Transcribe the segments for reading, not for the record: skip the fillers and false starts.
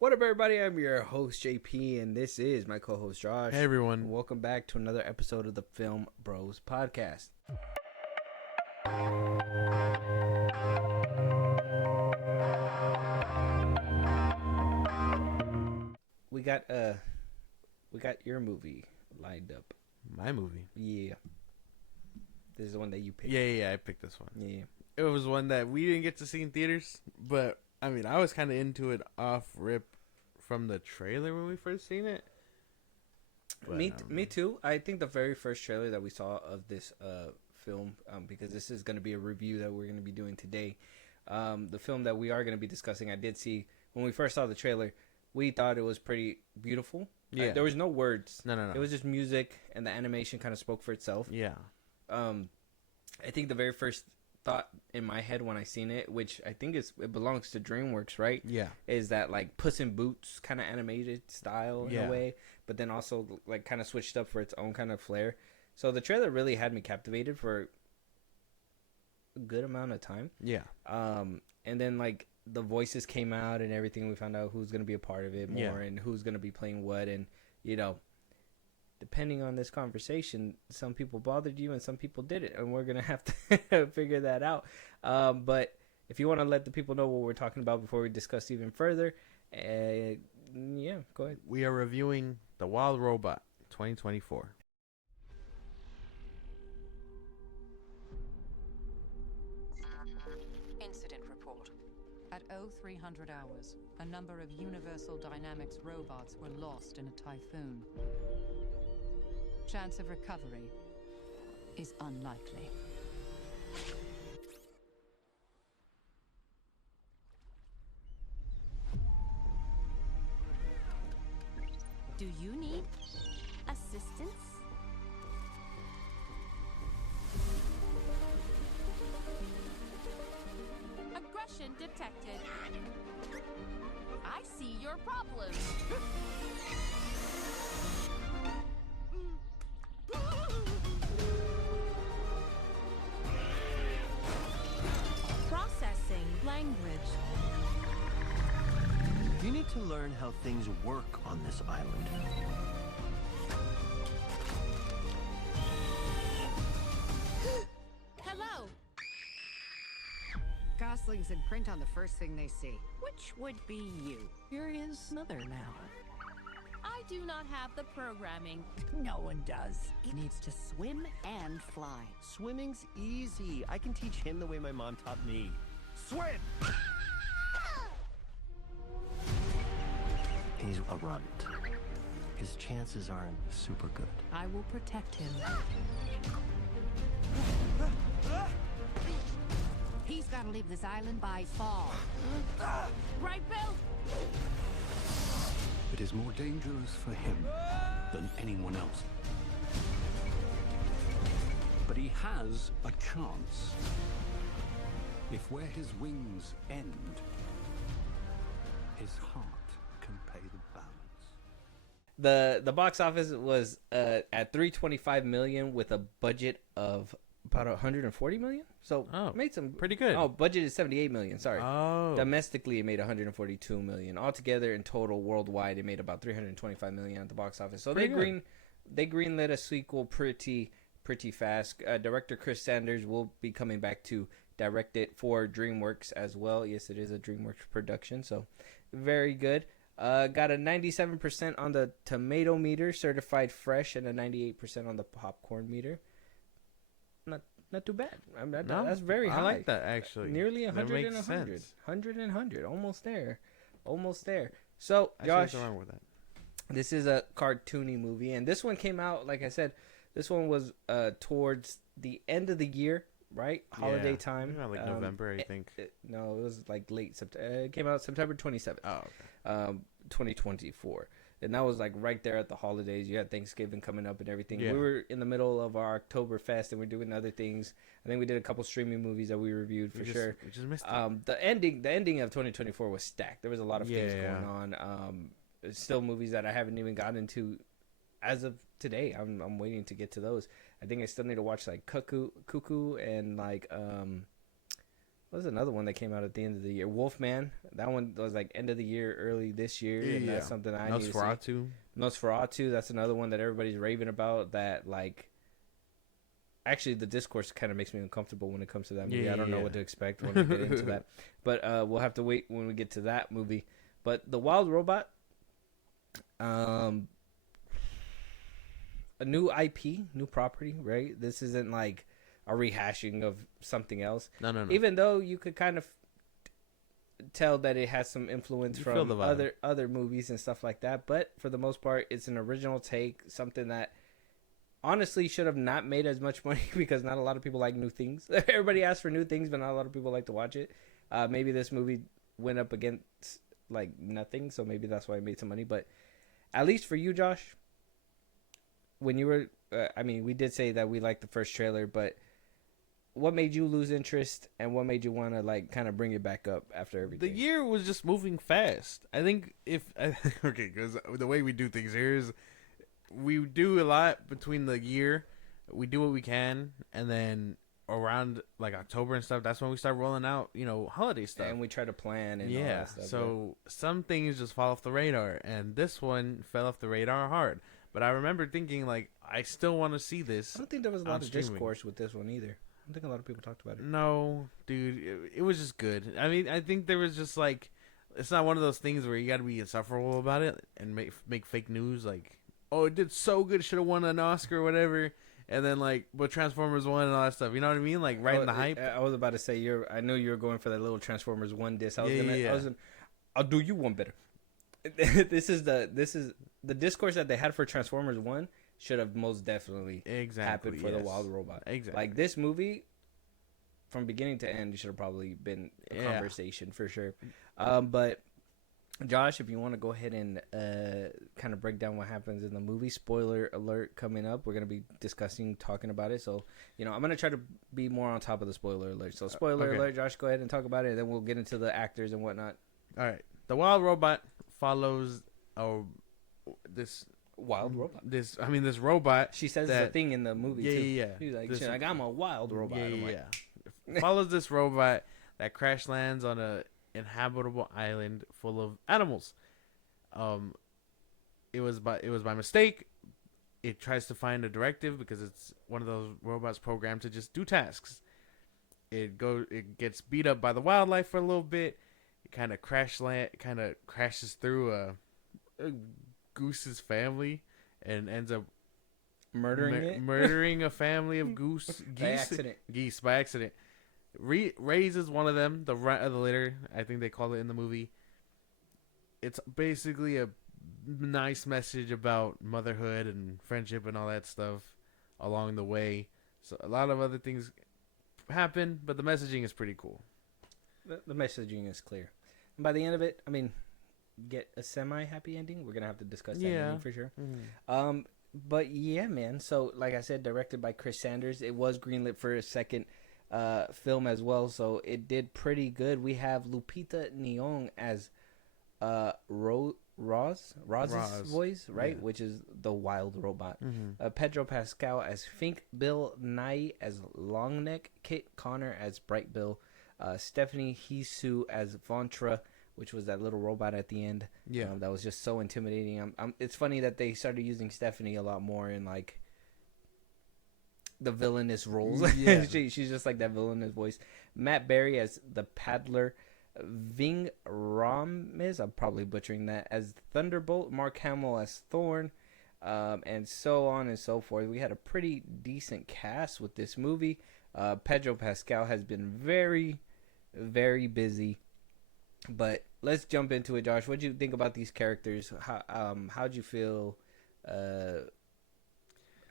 What up, everybody? I'm your host, JP, and this is my co-host, Josh. Hey, everyone. Welcome back to another episode of the FilmBros podcast. We got your movie lined up. My movie. Yeah. This is the one that you picked. Yeah, I picked this one. Yeah. It was one that we didn't get to see in theaters, but I mean, I was kind of into it off rip from the trailer when we first seen it. But, Me too. I think the very first trailer that we saw of this film, because this is going to be a review that we're going to be doing today. The film that we are going to be discussing, I did see when we first saw the trailer. We thought it was pretty beautiful. Yeah. There was no words. No. It was just music, and the animation kind of spoke for itself. Yeah. I think the very first thought in my head when I seen it, which I think it belongs to DreamWorks, right? Yeah. Is that like Puss in Boots kind of animated style in a way, but then also like kind of switched up for its own kind of flair. So the trailer really had me captivated for a good amount of time. Yeah. And then like the voices came out and everything. We found out who's going to be a part of it more and who's going to be playing what. And, you know, depending on this conversation, some people bothered you and some people didn't. And we're going to have to figure that out. But if you want to let the people know what we're talking about before we discuss even further, yeah, go ahead. We are reviewing The Wild Robot 2024. Incident report. At 0300 hours, a number of Universal Dynamics robots were lost in a typhoon. Chance of recovery is unlikely. Do you need assistance? Aggression detected. I see your problem. Processing language. You need to learn how things work on this island. Hello. Goslings imprint on the first thing they see. Which would be you? You're his mother now. I do not have the programming. No one does. He needs to swim and fly. Swimming's easy. I can teach him the way my mom taught me. Swim! He's a runt. His chances aren't super good. I will protect him. He's got to leave this island by fall. Right, Bill? It is more dangerous for him than anyone else. But he has a chance. If where his wings end, his heart can pay the balance. The box office was at $325 million with a budget of about $140 million. So made some pretty good. Oh, budget is $78 million. Sorry. Oh. Domestically, it made $142 million. Altogether, in total, worldwide, it made about $325 million at the box office. So they greenlit a sequel pretty fast. Director Chris Sanders will be coming back to direct it for DreamWorks as well. Yes, it is a DreamWorks production. So very good. Got a 97% on the tomato meter, certified fresh, and a 98% on the popcorn meter. Not too bad. I mean, that's very high. I like that, actually. Nearly 100 that makes and 100. sense. 100 and 100. Almost there. So, I Josh, see what's wrong with that. this is a cartoony movie. And this one came out, like I said, this one was towards the end of the year, right? Holiday time. Around like November, I think. No, it was like late September. It came out September 27th. Oh, okay. 2024. And that was like right there at the holidays. You had Thanksgiving coming up and everything. Yeah. We were in the middle of our Oktoberfest and we're doing other things. I think we did a couple streaming movies that we reviewed for sure. We just missed it. The ending of 2024 was stacked. There was a lot of things going on. Still movies that I haven't even gotten into as of today. I'm waiting to get to those. I think I still need to watch like Cuckoo and like What was another one that came out at the end of the year? Wolfman. That one was like end of the year, early this year, and that's something I need to see. Nosferatu. Nosferatu. That's another one that everybody's raving about. That like, actually, the discourse kind of makes me uncomfortable when it comes to that movie. I don't know what to expect when we get into that, but we'll have to wait when we get to that movie. But The Wild Robot, a new IP, new property, right? This isn't like a rehashing of something else. No. Even though you could kind of tell that it has some influence from other movies and stuff like that, but for the most part, it's an original take, something that honestly should have not made as much money because not a lot of people like new things. Everybody asks for new things, but not a lot of people like to watch it. Maybe this movie went up against like nothing, so maybe that's why it made some money. But at least for you, Josh, when you were, we did say that we liked the first trailer, but what made you lose interest and what made you want to like kind of bring it back up after everything? The year was just moving fast. I think because the way we do things here is we do a lot between the year. We do what we can, and then around like October and stuff, that's when we start rolling out, holiday stuff. And we try to plan and all that stuff. So some things just fall off the radar, and this one fell off the radar hard. But I remember thinking, like, I still want to see this. I don't think there was a lot of discourse with this one either. I don't think a lot of people talked about it. No, dude, it was just good. I mean, I think there was just like, it's not one of those things where you got to be insufferable about it and make fake news like, oh, it did so good, should have won an Oscar or whatever, and then like, but Transformers 1 and all that stuff. You know what I mean? Like, right in the hype. I was about to say I knew you were going for that little Transformers 1 diss. I'll do you one better. This is the discourse that they had for Transformers 1 should have most definitely happened for The Wild Robot. Exactly. Like this movie, from beginning to end, should have probably been a conversation for sure. But Josh, if you want to go ahead and kind of break down what happens in the movie, spoiler alert coming up. We're going to be talking about it. So, I'm going to try to be more on top of the spoiler alert. So, spoiler alert, Josh, go ahead and talk about it, and then we'll get into the actors and whatnot. All right. The Wild Robot follows this wild robot. This robot. She says it's a thing in the movie too. Yeah. She's like, I'm a wild robot. Follows this robot that crash lands on a inhabitable island full of animals. It was by mistake. It tries to find a directive because it's one of those robots programmed to just do tasks. It gets beat up by the wildlife for a little bit. It kind of crashes through a goose's family and ends up murdering a family of geese by accident. Raises one of them, the rat of the litter, I think they call it in the movie. It's basically a nice message about motherhood and friendship and all that stuff along the way. So a lot of other things happen, but the messaging is pretty cool. The messaging is clear. And by the end of it, get a semi-happy ending. We're going to have to discuss that ending for sure. Mm-hmm. But yeah, man. So like I said, directed by Chris Sanders. It was greenlit for a second film as well, so it did pretty good. We have Lupita Nyong'o as Roz's voice, right? Yeah. Which is the wild robot. Mm-hmm. Pedro Pascal as Fink, Bill Nye as Longneck, Kit Connor as Bright Bill, Stephanie Hsu as Vontra, which was that little robot at the end. Yeah, that was just so intimidating. It's funny that they started using Stephanie a lot more in like the villainous roles. Yeah. she's just like that villainous voice. Matt Berry as the paddler, Ving Rhames, I'm probably butchering that, as Thunderbolt, Mark Hamill as Thorn, and so on and so forth. We had a pretty decent cast with this movie. Pedro Pascal has been very, very busy, but let's jump into it. Josh, what did you think about these characters? How'd you feel?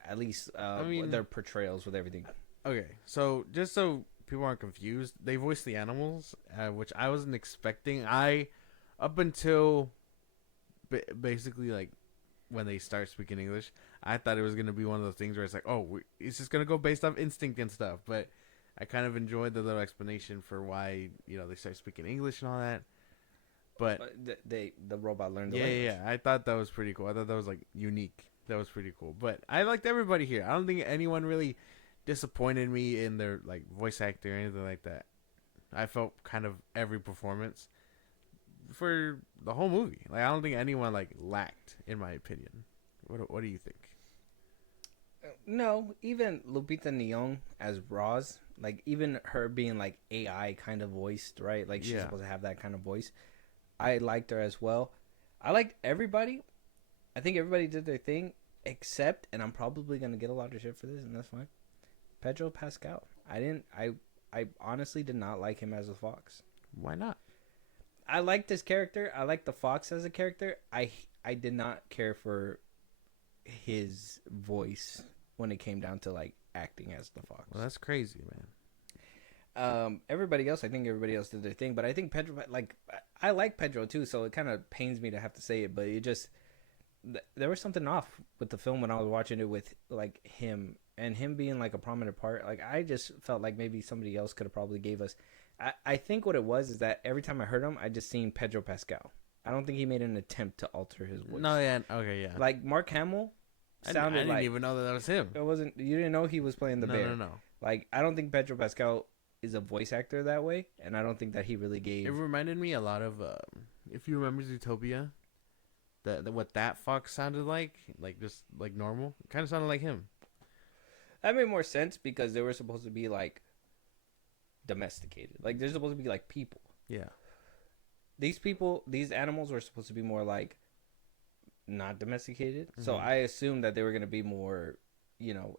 At least their portrayals with everything. Okay, so just so people aren't confused, they voice the animals, which I wasn't expecting. Up until basically like when they start speaking English, I thought it was gonna be one of those things where it's like, oh, it's just gonna go based off instinct and stuff. But I kind of enjoyed the little explanation for why they start speaking English and all that. But the robot learned the language. Yeah, I thought that was pretty cool. I thought that was like unique. That was pretty cool. But I liked everybody here. I don't think anyone really disappointed me in their like voice actor or anything like that. I felt kind of every performance for the whole movie. Like I don't think anyone like lacked, in my opinion. What do you think? No, even Lupita Nyong'o as Roz, like even her being like AI kind of voiced, right? Like she's supposed to have that kind of voice. I liked her as well. I liked everybody. I think everybody did their thing, except, and I'm probably gonna get a lot of shit for this, and that's fine. Pedro Pascal. I honestly did not like him as a fox. Why not? I liked his character. I liked the fox as a character. I did not care for his voice when it came down to like acting as the fox. Well, that's crazy, man. Everybody else, I think everybody else did their thing, but I think Pedro, like, I like Pedro too, so it kind of pains me to have to say it, but it just, there was something off with the film when I was watching it with like him and him being like a prominent part. Like I just felt like maybe somebody else could have probably gave us. I think what it was is that every time I heard him, I just seen Pedro Pascal. I don't think he made an attempt to alter his voice. No, yeah, okay, yeah. Like Mark Hamill sounded I didn't even know that was him. It wasn't. You didn't know he was playing the bear. No. Like I don't think Pedro Pascal is a voice actor that way, and I don't think that he really gave. It reminded me a lot of, if you remember Zootopia, what that fox sounded like just like normal. It kind of sounded like him. That made more sense because they were supposed to be like domesticated. Like they're supposed to be like people. Yeah. These animals were supposed to be more like not domesticated. Mm-hmm. So I assumed that they were going to be more,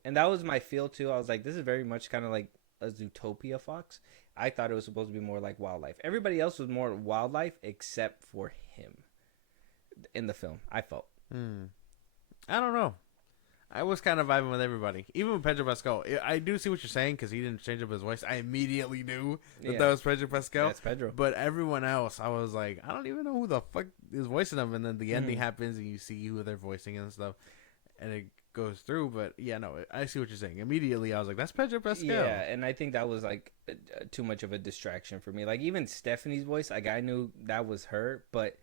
and that was my feel too. I was like, this is very much kind of like a Zootopia fox. I thought it was supposed to be more like wildlife. Everybody else was more wildlife except for him in the film, I felt. I don't know. I was kind of vibing with everybody. Even with Pedro Pascal. I do see what you're saying because he didn't change up his voice. I immediately knew that was Pedro Pascal. That's Pedro. But everyone else, I was like, I don't even know who the fuck is voicing them. And then the ending happens and you see who they're voicing and stuff. And it goes through. But yeah, no, I see what you're saying. Immediately, I was like, that's Pedro Pascal. Yeah, and I think that was like too much of a distraction for me. Like even Stephanie's voice, like I knew that was her, but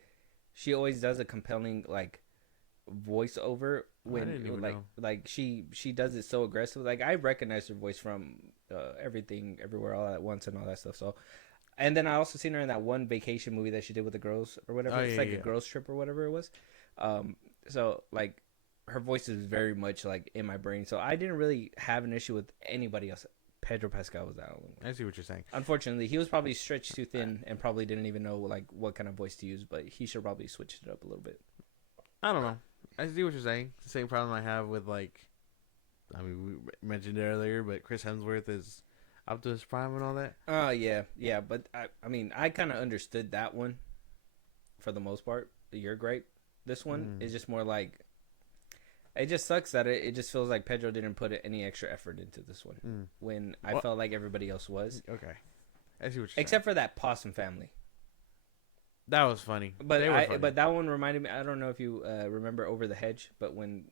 she always does a compelling like voiceover when like she does it so aggressive. Like I recognize her voice from Everything Everywhere All at Once and all that stuff. So, and then I also seen her in that one vacation movie that she did with the girls or whatever. It's like a girls trip or whatever it was. So like her voice is very much like in my brain. So I didn't really have an issue with anybody else. Pedro Pascal was that only one. I see what you're saying. Unfortunately, he was probably stretched too thin and probably didn't even know like what kind of voice to use. But he should probably switch it up a little bit. I don't know. I see what you're saying. It's the same problem I have with like, I mean, we mentioned it earlier, but Chris Hemsworth is up to his prime and all that. Oh yeah. But I mean, I kind of understood that one for the most part. You're great. This one is just more like, it just sucks that it just feels like Pedro didn't put any extra effort into this one when I felt like everybody else was. Okay, I see what you're saying. Except for that possum family. That was funny. But but that one reminded me. I don't know if you remember Over the Hedge, but when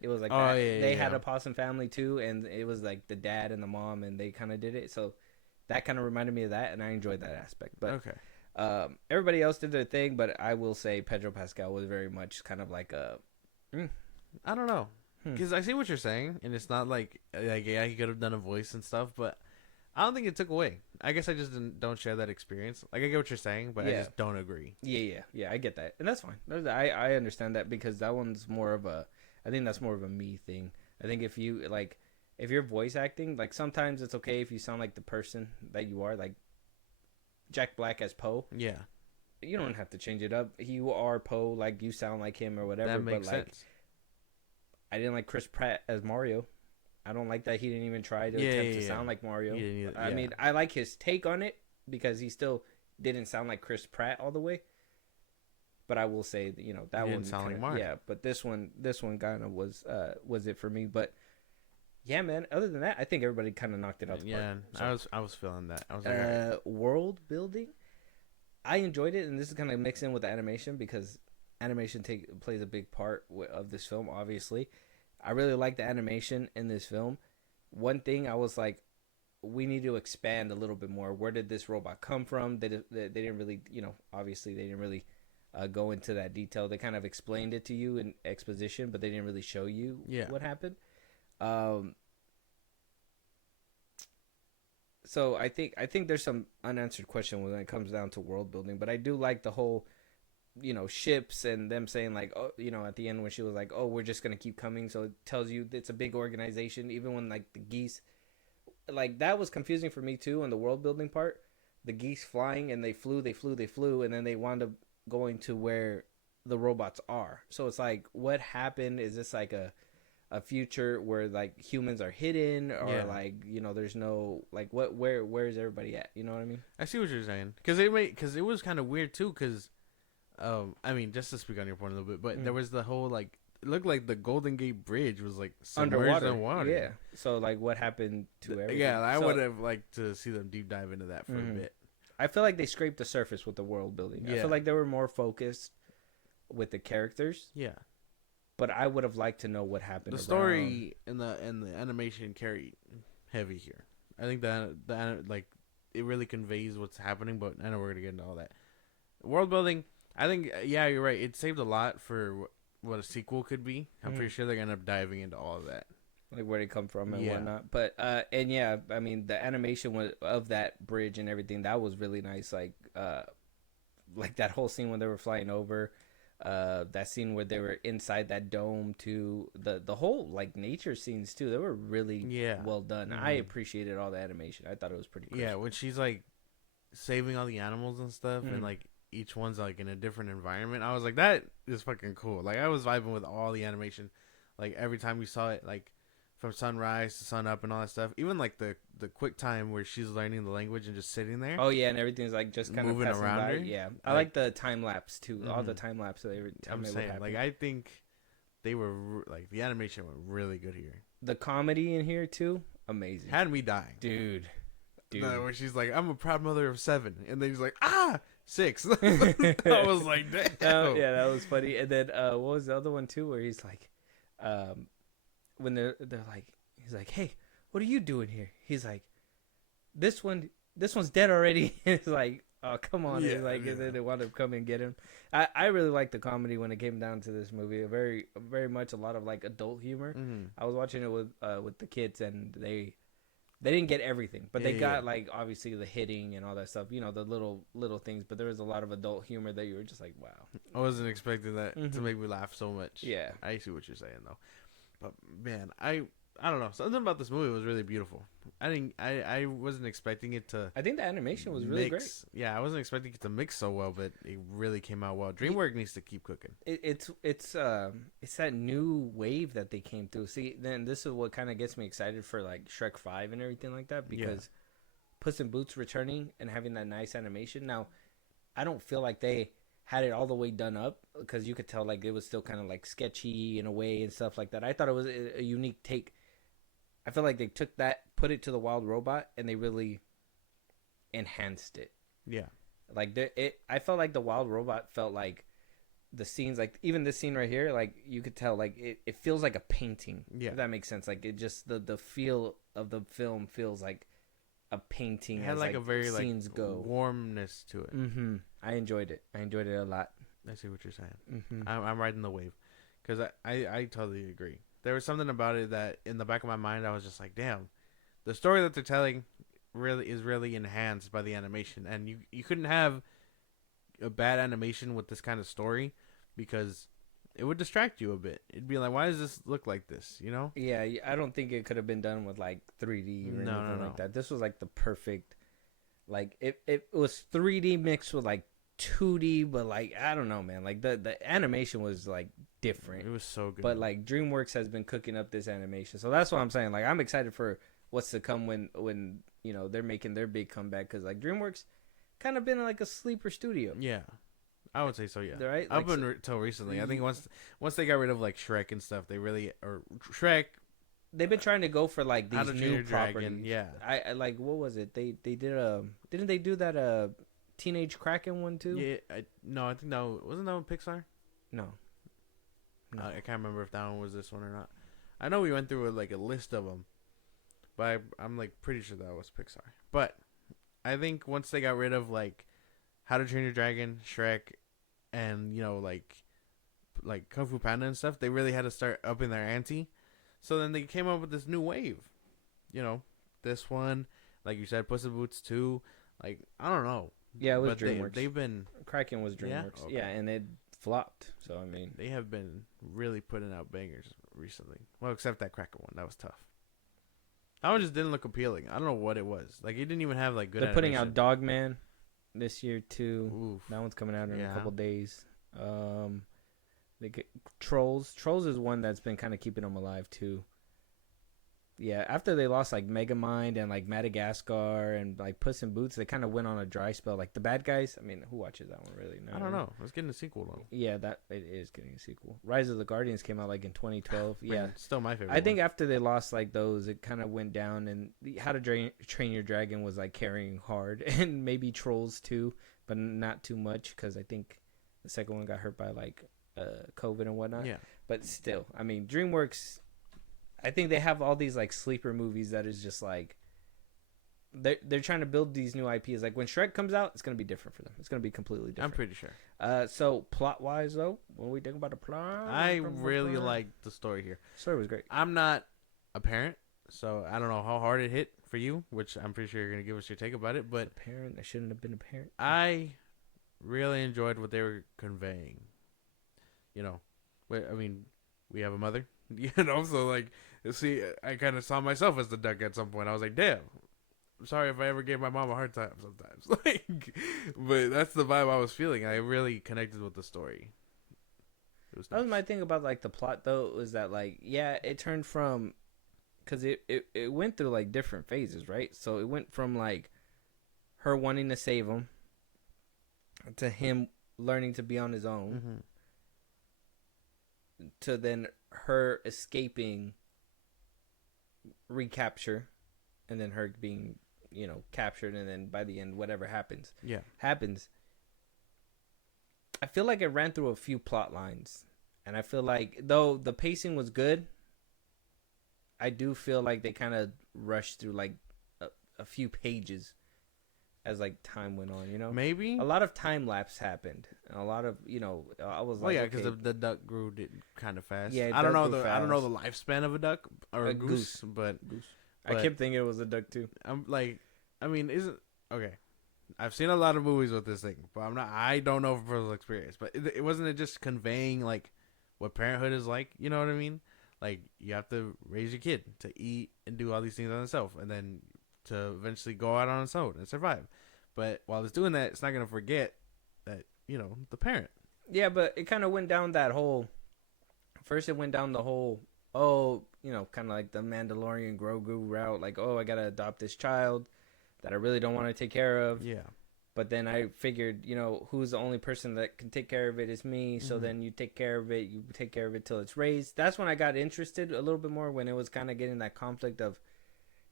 it was like they had a possum family too, and it was like the dad and the mom, and they kind of did it. So that kind of reminded me of that, and I enjoyed that aspect. But everybody else did their thing, but I will say Pedro Pascal was very much kind of like a. I don't know, because I see what you're saying, and it's not like he could have done a voice and stuff, but I don't think it took away. I guess I just don't share that experience. Like I get what you're saying, but I just don't agree. Yeah, I get that, and that's fine. I understand that because that one's more of a. I think that's more of a me thing. I think if you're voice acting, like sometimes it's okay if you sound like the person that you are, like Jack Black as Poe. Yeah, you don't have to change it up. You are Poe, like you sound like him or whatever. That makes sense. I didn't like Chris Pratt as Mario. I don't like that he didn't even try to attempt to sound like Mario. I mean, I like his take on it because he still didn't sound like Chris Pratt all the way. But I will say that, that one didn't sound like Mario. Yeah, but this one kind of was it for me. But yeah, man. Other than that, I think everybody kind of knocked it out the park. Yeah, I was feeling that. I was like, world building. I enjoyed it, and this is kind of mixed in with the animation because animation plays a big part of this film. Obviously, I really like the animation in this film. One thing I was like, we need to expand a little bit more. Where did this robot come from? They didn't really, obviously they didn't really go into that detail. They kind of explained it to you in exposition, but they didn't really show you what happened. So I think there's some unanswered question when it comes down to world building, but I do like the whole, ships and them saying like, oh, at the end when she was like, oh, we're just gonna keep coming, so it tells you it's a big organization. Even when like the geese, like that was confusing for me too on the world building part. The geese flying and they flew, and then they wound up going to where the robots are. So it's like, what happened? Is this like a future where like humans are hidden, or like there's no like where's everybody at? You know what I mean? I see what you're saying, because it was kind of weird too, because I mean, just to speak on your point a little bit, but there was the whole like, it looked like the Golden Gate Bridge was like submerged in water. Yeah. So like, what happened to everything? Yeah, I would have liked to see them deep dive into that for a bit. I feel like they scraped the surface with the world building. I feel like they were more focused with the characters. Yeah. But I would have liked to know what happened. The story and the animation carry heavy here. I think that like it really conveys what's happening, but I know we're gonna get into all that. World building, I think, yeah, you're right. It saved a lot for what a sequel could be. I'm pretty sure they're gonna end up diving into all of that, like where they come from and whatnot. But and yeah, I mean the animation of that bridge and everything, that was really nice. Like that whole scene when they were flying over. That scene where they were inside that dome, to the whole like nature scenes too, they were really well done. I appreciated all the animation. I thought it was pretty cool. Yeah, when she's like saving all the animals and stuff, and like each one's like in a different environment, I was like, that is fucking cool. Like I was vibing with all the animation. Like every time we saw it, like from sunrise to sun up and all that stuff. Even like the quick time where she's learning the language and just sitting there. Oh yeah, and everything's like just kind moving of passing around by. her. Yeah, I like the time lapse too. All the time lapse that they were telling me what happened. Like I think they were like the animation went really good here. The comedy in here too, amazing. Had me dying, dude. No, where she's like, I'm a proud mother of 7, and then he's like, 6. I was like, damn. Yeah, that was funny. And then what was the other one too, where he's like, when they're like, he's like, hey, what are you doing here? He's like, this one's dead already. It's like, oh, come on. And then they want to come and get him. I really liked the comedy when it came down to this movie. Very, very much a lot of like adult humor. I was watching it with the kids, and they didn't get everything, but they got like obviously the hitting and all that stuff, the little things, but there was a lot of adult humor that you were just like, wow. I wasn't expecting that to make me laugh so much. Yeah. I see what you're saying though. But man, I don't know. Something about this movie was really beautiful. I wasn't expecting it to. I think the animation was really great. Yeah, I wasn't expecting it to mix so well, but it really came out well. DreamWorks needs to keep cooking. It's that new wave that they came through. See, then this is what kind of gets me excited for like Shrek 5 and everything like that, because Puss in Boots returning and having that nice animation. Now, I don't feel like they had it all the way done up, because you could tell like it was still kind of like sketchy in a way and stuff like that. I thought it was a unique take. I feel like they took that, put it to the Wild Robot, and they really enhanced it. Yeah, like I felt like the Wild Robot felt like the scenes, like even this scene right here, like you could tell like it feels like a painting. Yeah, if that makes sense. Like it just the feel of the film feels like a painting. It had like a very scenes go warmness to it. I enjoyed it. I enjoyed it a lot. I see what you're saying. I'm riding the wave, because I totally agree. There was something about it that in the back of my mind I was just like, damn, the story that they're telling is really enhanced by the animation, and you couldn't have a bad animation with this kind of story, because it would distract you a bit. It'd be like, why does this look like this? Yeah, I don't think it could have been done with like 3D or anything like that. This was like the perfect, like it was 3D mixed with like 2D, but like I don't know, man. Like the animation was like different. It was so good. But like DreamWorks has been cooking up this animation, so that's what I'm saying. Like I'm excited for what's to come when they're making their big comeback, because like DreamWorks kind of been like a sleeper studio. Yeah, I would say so. Yeah, right. Up until recently, I think once they got rid of like Shrek and stuff, they really Shrek. They've been trying to go for like these new properties. Yeah, I like, what was it? They did didn't they do that Teenage Kraken one too? Yeah, I think wasn't that one Pixar? No. I can't remember if that one was this one or not. I know we went through like a list of them, but I'm like pretty sure that was Pixar. But I think once they got rid of like How to Train Your Dragon, Shrek, and like Kung Fu Panda and stuff, they really had to start upping their ante. So then they came up with this new wave. This one, like you said, Puss in Boots 2. Like, I don't know. Yeah, it was But DreamWorks. they've been Kraken was Yeah? DreamWorks. Okay. Yeah, and it flopped. So I mean, they have been really putting out bangers recently. Well, except that Cracker one. That was tough. That one just didn't look appealing. I don't know what it was. Like, it didn't even have like good. they're putting animation. out Dogman this year too. Oof. That one's coming out in Yeah. a couple days. They get Trolls. Trolls is one that's been kind of keeping them alive too. Yeah, after they lost like Megamind and like Madagascar and like Puss in Boots, they kind of went on a dry spell. Like the bad guys. I mean, who watches that one really? I don't know. Let's get a sequel though. Yeah, that it is getting a sequel. Rise of the Guardians came out like in 2012. Yeah, Man, still my favorite. I think one. after they lost like those, it kind of went down. And How to Train Your Dragon was like carrying hard, and maybe Trolls too, but not too much because I think the second one got hurt by like COVID and whatnot. Yeah. But still, I mean, DreamWorks. I think they have all these like sleeper movies that is just like they're trying to build these new IPs. Like when Shrek comes out, it's gonna be different for them. It's gonna be completely different. I'm pretty sure. So plot wise though, when we think about the plot, I really like the story here. Story was great. I'm not a parent, so I don't know how hard it hit for you, which I'm pretty sure you're gonna give us your take about it. But A parent that shouldn't have been a parent. I really enjoyed what they were conveying. You know, I mean, we have a mother, you know, so like, see, I kind of saw myself as the duck at some point. I was like, damn, I'm sorry if I ever gave my mom a hard time sometimes. Like, but that's the vibe I was feeling. I really connected with the story. It was That was nice. my thing about like the plot though, was that like it turned from, because it went through like different phases, right? So it went from like her wanting to save him to him learning to be on his own. Mm-hmm. To then her escaping recapture, and then her being, captured, and then by the end, whatever happens. I feel like it ran through a few plot lines, and I feel like though the pacing was good, I do feel like they kind of rushed through like a few pages as like time went on. Maybe A lot of time lapse happened. A lot of I was Oh like, yeah, because okay. the duck grew kind of fast. Yeah, I don't know duck grew I don't know the lifespan of a duck or a goose, but I kept thinking it was a duck too. I'm like, I mean, isn't okay? I've seen a lot of movies with this thing, but I don't know from personal experience. But it wasn't it just conveying like what parenthood is like? You know what I mean? Like you have to raise your kid to eat and do all these things on itself, and then to eventually go out on its own and survive. But while it's doing that, it's not gonna forget that the parent. Yeah, but it kind of went down that whole. First, it went down the whole. Kind of like the Mandalorian Grogu route. Like, I gotta adopt this child that I really don't want to take care of. Yeah. But then I figured, who's the only person that can take care of it is me. So Mhm. then you take care of it. You take care of it till it's raised. That's when I got interested a little bit more, when it was kind of getting that conflict of,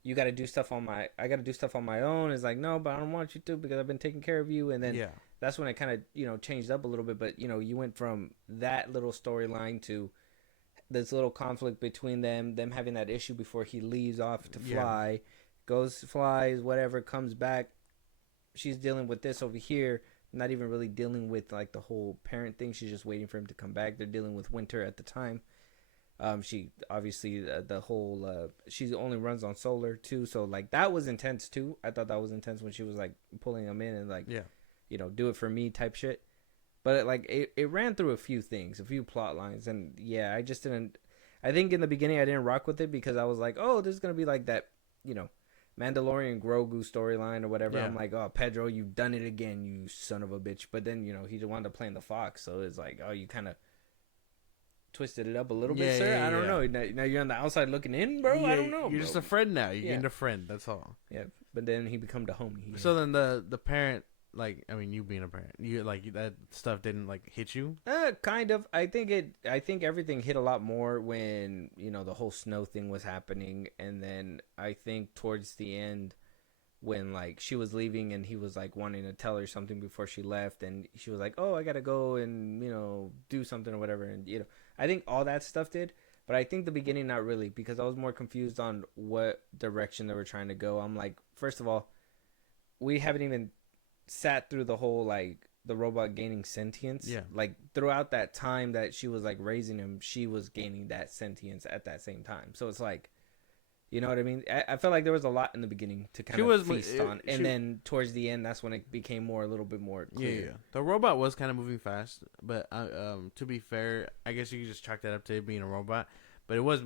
I got to do stuff on my own. It's like, no, but I don't want you to, because I've been taking care of you. And then Yeah. that's when it kind of, changed up a little bit. But, you went from that little storyline to this little conflict between them having that issue before he leaves off to fly, flies, whatever, comes back. She's dealing with this over here, not even really dealing with like the whole parent thing. She's just waiting for him to come back. They're dealing with winter at the time. She obviously the whole she only runs on solar too, so like that was intense too. I thought that was intense when she was like pulling him in and like do it for me type shit. But it ran through a few things, a few plot lines, and I just didn't. I think in the beginning I didn't rock with it because I was like, oh, this is gonna be like that, Mandalorian Grogu storyline or whatever. Yeah. I'm like, oh, Pedro, you've done it again, you son of a bitch. But then he wound up playing the fox, so it's like, oh, you kind of twisted it up a little bit, sir. I don't know. Now you're on the outside looking in, bro. I don't know. You're just a friend now. You Yeah. gained a friend. That's all. Yeah, but then he become the homie. So then the parent, like, I mean, you being a parent, you like that stuff didn't like hit you. Kind of. I think everything hit a lot more when the whole snow thing was happening, and then I think towards the end, when like she was leaving and he was like wanting to tell her something before she left, and she was like, oh, I gotta go and do something or whatever, and I think all that stuff did. But I think the beginning, not really, because I was more confused on what direction they were trying to go. I'm like, first of all, we haven't even sat through the whole like the robot gaining sentience. Yeah. Like throughout that time that she was like raising him, she was gaining that sentience at that same time. So it's like, You know what I mean? I felt like there was a lot in the beginning to kind She of was- feast on, she- and then towards the end, that's when it became a little bit more clear. Yeah. The robot was kind of moving fast, but to be fair, I guess you could just chalk that up to it being a robot. But it was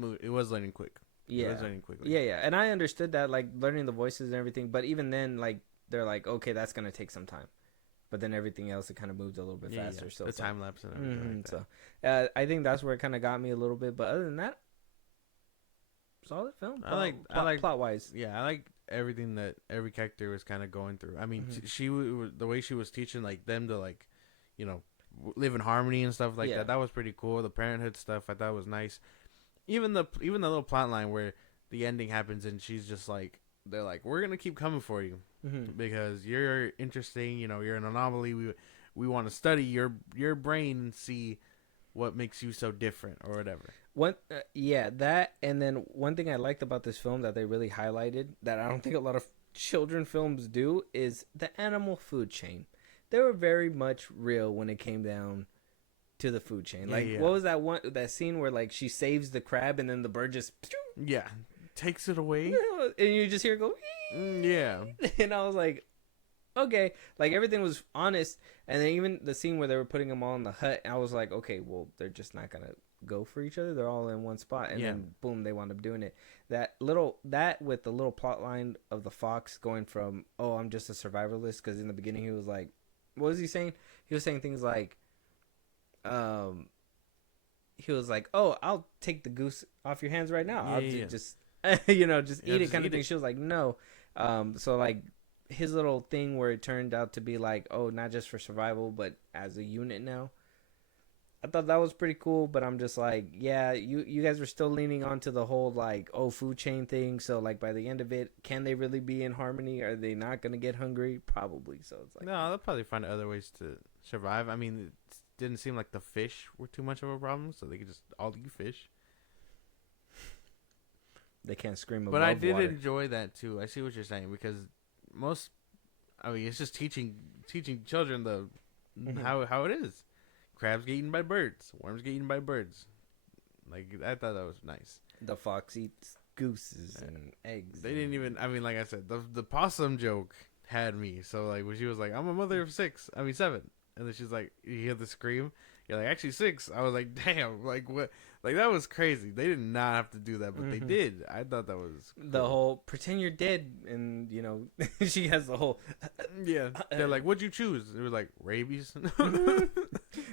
learning quick. It was learning quickly. Yeah, and I understood that, like learning the voices and everything. But even then, like they're like, okay, that's gonna take some time. But then everything else, it kind of moved a little bit faster. Yeah. So The it's like- time lapse and everything. Like that. So I think that's where it kind of got me a little bit. But other than that, solid film. Plot wise. Yeah, I like everything that every character was kind of going through. I mean, the way she was teaching like them to like, you know, live in harmony and stuff like Yeah. that. That was pretty cool. The parenthood stuff I thought was nice. Even the little plot line where the ending happens and she's just like, they're like, we're gonna keep coming for you because you're interesting. You know, you're an anomaly. We want to study your brain and see what makes you so different or whatever. That, and then one thing I liked about this film that they really highlighted that I don't think a lot of children films do is the animal food chain. They were very much real when it came down to the food chain. What was that scene where like she saves the crab and then the bird just Takes it away. and you just hear it go Yeah. and I was like, okay, like everything was honest. And then even the scene where they were putting them all in the hut, I was like, okay, well, they're just not gonna go for each other. They're all in one spot, and then boom, they wound up doing it. That with the little plot line of the fox going from, oh, I'm just a survivalist, because in the beginning he was like, what was he saying? He was saying things like, he was like, oh, I'll take the goose off your hands right now. I'll just just eat it kind of thing. She was like, no. So like his little thing where it turned out to be like, oh, not just for survival, but as a unit now. I thought that was pretty cool, but I'm just like, yeah, you guys were still leaning onto the whole like, oh, food chain thing. So like by the end of it, can they really be in harmony? Are they not gonna get hungry? Probably. So it's like, no, they'll probably find other ways to survive. I mean, it didn't seem like the fish were too much of a problem, so they could just all eat fish. They can't scream above But I did water. enjoy that too. I see what you're saying because it's just teaching children how it is. Crabs get eaten by birds. Worms get eaten by birds. Like I thought that was nice. The fox eats gooses and eggs. They didn't even. I mean, like I said, the possum joke had me. So like when she was like, "I'm a mother of 7," and then she's like, you hear the scream. You're like, actually 6. I was like, damn, like what? Like that was crazy. They did not have to do that, but they did. I thought that was cool. The whole pretend you're dead, and she has the whole. Yeah, they're like, what'd you choose? It was like rabies.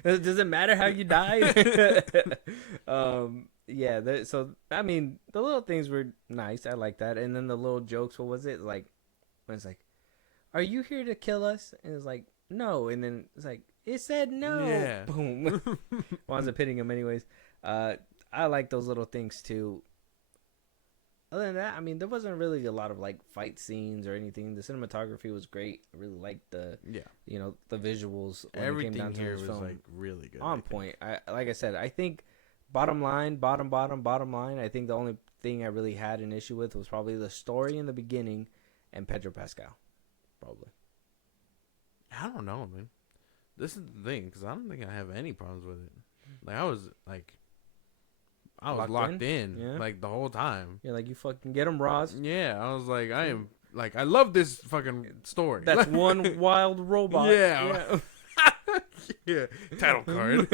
Does it matter how you died? So I mean, the little things were nice. I like that, and then the little jokes. What was it like? When it's like, "Are you here to kill us?" And it's like, "No," and then it's like, "It said no." Yeah. Boom. Winds up hitting him anyways. I like those little things too. Other than that, I mean, there wasn't really a lot of like fight scenes or anything. The cinematography was great. I really liked the the visuals. When Everything it came down here to this was film. like really good. On point. Like I said, I think bottom line. I think the only thing I really had an issue with was probably the story in the beginning and Pedro Pascal. Probably. I don't know, man. This is the thing, because I don't think I have any problems with it. Like I was locked in Yeah. like the whole time. You're like, you fucking get him, Roz. Yeah, I was like, I love this fucking story. That's one wild robot. Yeah. Yeah, title card.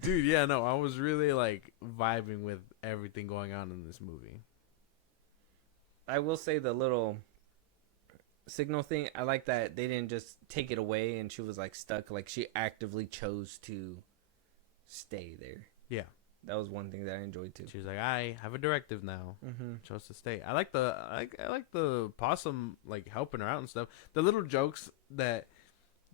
Dude, yeah, no, I was really like vibing with everything going on in this movie. I will say the little signal thing, I like that they didn't just take it away and she was like stuck. Like she actively chose to stay there. Yeah. That was one thing that I enjoyed too. She was like, I have a directive now. Chose to stay. I like the possum like helping her out and stuff. The little jokes that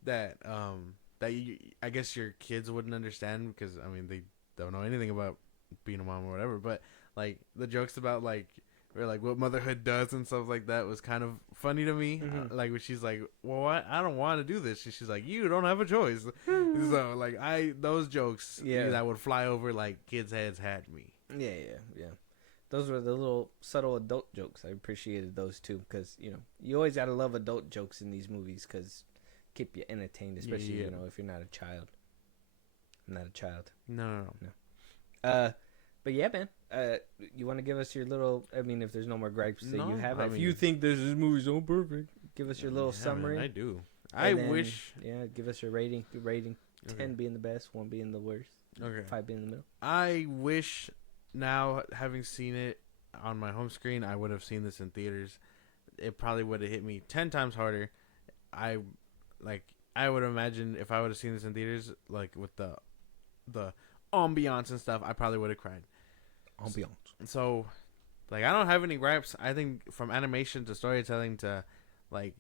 you, I guess your kids wouldn't understand because I mean they don't know anything about being a mom or whatever. But like the jokes about like what motherhood does and stuff like that was kind of funny to me. Like when she's like, well, I don't want to do this. She's like, you don't have a choice. So like those jokes that would fly over like kids' heads had me. Yeah. Those were the little subtle adult jokes. I appreciated those too because you always gotta love adult jokes in these movies because keep you entertained, especially if you're not a child. I'm not a child. No. But yeah, man. You want to give us your little? I mean, if there's no more gripes that No, you have, I if mean- you think this movie's so perfect, give us your little Yeah, summary. man, I do. And I then, wish. Yeah, give us your rating. Your rating. Okay. 10 being the best, 1 being the worst, Okay. 5 being in the middle. I wish now, having seen it on my home screen, I would have seen this in theaters. It probably would have hit me 10 times harder. I would imagine if I would have seen this in theaters, like with the ambiance and stuff, I probably would have cried. Ambiance. So, like, I don't have any gripes. I think from animation to storytelling to, like,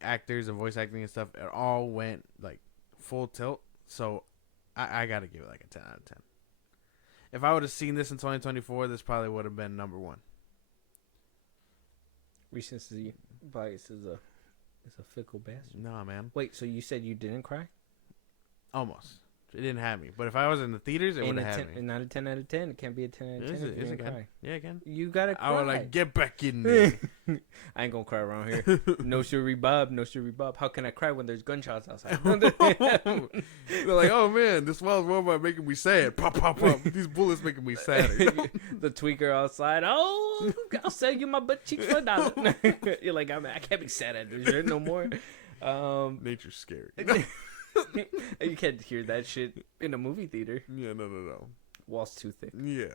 actors and voice acting and stuff, it all went, like, full tilt. So, I gotta give it, like, a 10 out of 10. If I would have seen this in 2024, this probably would have been number 1. Recency bias is a fickle bastard. Nah, man. Wait, so you said you didn't cry? Almost. It didn't have me. But if I was in the theaters, it would have had me. Not a 10 out of 10. It can't be a 10 out of 10 Is if it? you Is it didn't can? cry. Yeah, again. You gotta cry. I would like, get back in there. I ain't gonna cry around here. No siree Bob. No siree Bob. How can I cry when there's gunshots outside? They're like, oh man, this wild's robot making me sad. Pop, pop, pop. These bullets making me sadder. The tweaker outside. Oh, I'll sell you my butt cheeks for $1. You're like, I can't be sad at this shit no more. Nature's scary. You can't hear that shit in a movie theater. Yeah, no. Wall's too thick. Yeah.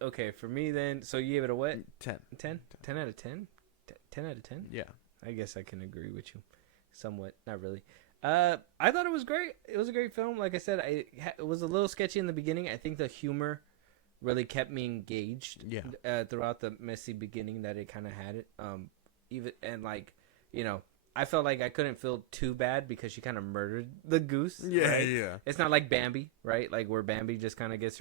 Okay, for me then. So you gave it a what? 10. 10? 10 out of 10? 10 out of 10? Yeah. I guess I can agree with you. Somewhat. Not really. I thought it was great. It was a great film. Like I said, it was a little sketchy in the beginning. I think the humor really kept me engaged. Yeah. Throughout the messy beginning that it kind of had it. Even and like, you know, I felt like I couldn't feel too bad because she kind of murdered the goose. Yeah, right? yeah. It's not like Bambi, right? Like where Bambi just kind of gets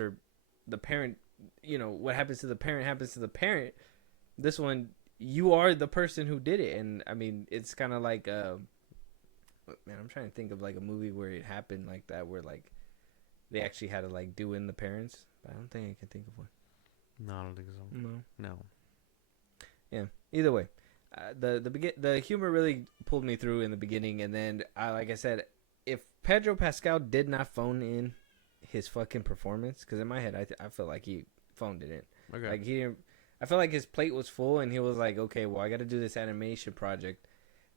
the parent, you know, what happens to the parent happens to the parent. This one, you are the person who did it. And I mean, it's kind of like, man, I'm trying to think of like a movie where it happened like that, where like they actually had to like do in the parents. But I don't think I can think of one. No, I don't think so. No. Yeah. Either way. The humor really pulled me through in the beginning, and then like I said, if Pedro Pascal did not phone in his fucking performance, because in my head I feel like he phoned it in. Okay. Like he didn't. I felt like his plate was full, and he was like, okay, well I got to do this animation project.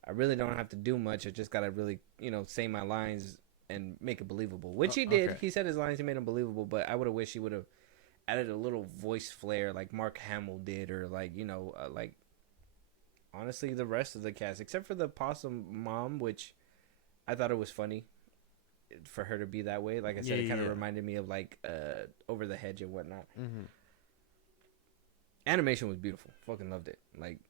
I really don't have to do much. I just got to really, you know, say my lines and make it believable, which he did. Okay. He said his lines, he made them believable, but I would have wished he would have added a little voice flair like Mark Hamill did, or like, you know, like. Honestly, the rest of the cast, except for the possum mom, which I thought it was funny for her to be that way. Like I said, it kind of reminded me of like Over the Hedge and whatnot. Mm-hmm. Animation was beautiful. Fucking loved it. Like,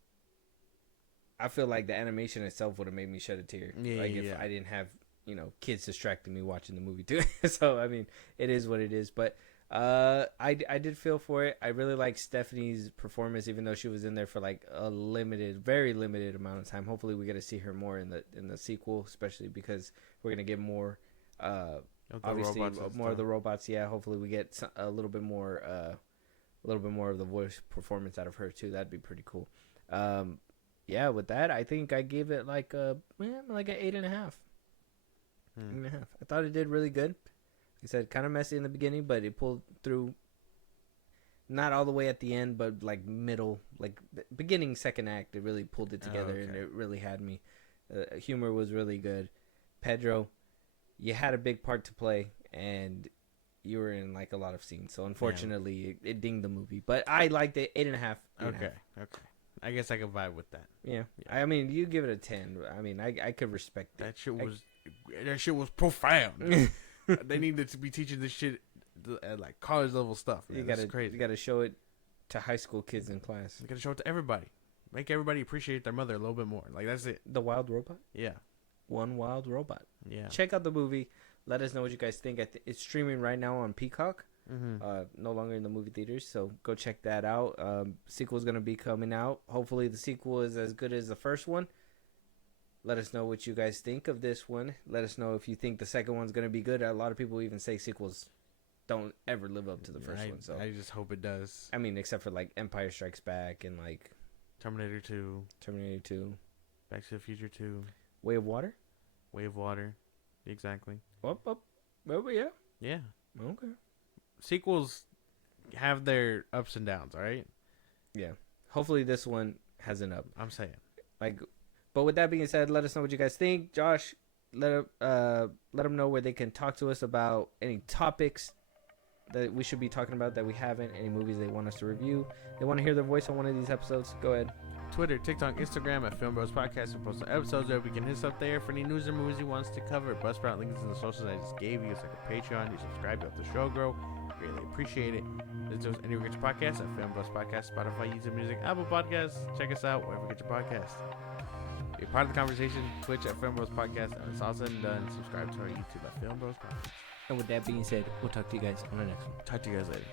I feel like the animation itself would have made me shed a tear. If I didn't have, you know, kids distracting me watching the movie too. So I mean, it is what it is. But I did feel for it. I really like Stephanie's performance, even though she was in there for like a very limited amount of time. Hopefully, we get to see her more in the sequel, especially because we're gonna get more. Obviously, more of the robots. Yeah, hopefully we get a little bit more of the voice performance out of her too. That'd be pretty cool. Yeah, with that, I think I gave it like an 8.5. 8.5. I thought it did really good. Like I said, kind of messy in the beginning, but it pulled through. Not all the way at the end, but like middle, like beginning, second act, it really pulled it together, and it really had me. Humor was really good. Pedro, you had a big part to play, and you were in like a lot of scenes. So unfortunately, it dinged the movie. But I liked it. 8.5. Okay. I guess I can vibe with that. Yeah. I mean, you give it a 10. I mean, I could respect it. That shit was profound. They need to be teaching this shit at like college level stuff. Man. That's crazy. You gotta show it to high school kids in class. You gotta show it to everybody. Make everybody appreciate their mother a little bit more. Like, that's it. The Wild Robot. Yeah. One Wild Robot. Yeah. Check out the movie. Let us know what you guys think. It's streaming right now on Peacock. No longer in the movie theaters, so go check that out. Sequel's gonna be coming out. Hopefully the sequel is as good as the first one. Let us know what you guys think of this one. Let us know if you think the second one's gonna be good. A lot of people even say sequels don't ever live up to the first one. So I just hope it does. I mean, except for like Empire Strikes Back and like Terminator 2, Back to the Future 2, Way of Water. Exactly. Well, yeah. Yeah. Okay. Sequels have their ups and downs, all right? Yeah. Hopefully this one has an up. I'm saying. Like, but with that being said, let us know what you guys think. Josh, let them know where they can talk to us about any topics that we should be talking about that we haven't, any movies they want us to review. They want to hear their voice on one of these episodes. Go ahead. Twitter, TikTok, Instagram at FilmBros Podcast. We post episodes there. We can hit us up there for any news or movies you want us to cover. Buzzsprout links in the socials I just gave you. It's like a Patreon. You subscribe, you help the show grow. Greatly appreciate it. This is Anywhere Get Your Podcast at FilmBros Podcast, Spotify, YouTube Music, Apple Podcasts. Check us out wherever you get your podcast. Be a part of the conversation. Twitch at FilmBros Podcast. And it's all said and done. Subscribe to our YouTube at FilmBros Podcast. And with that being said, we'll talk to you guys on the next one. Talk to you guys later.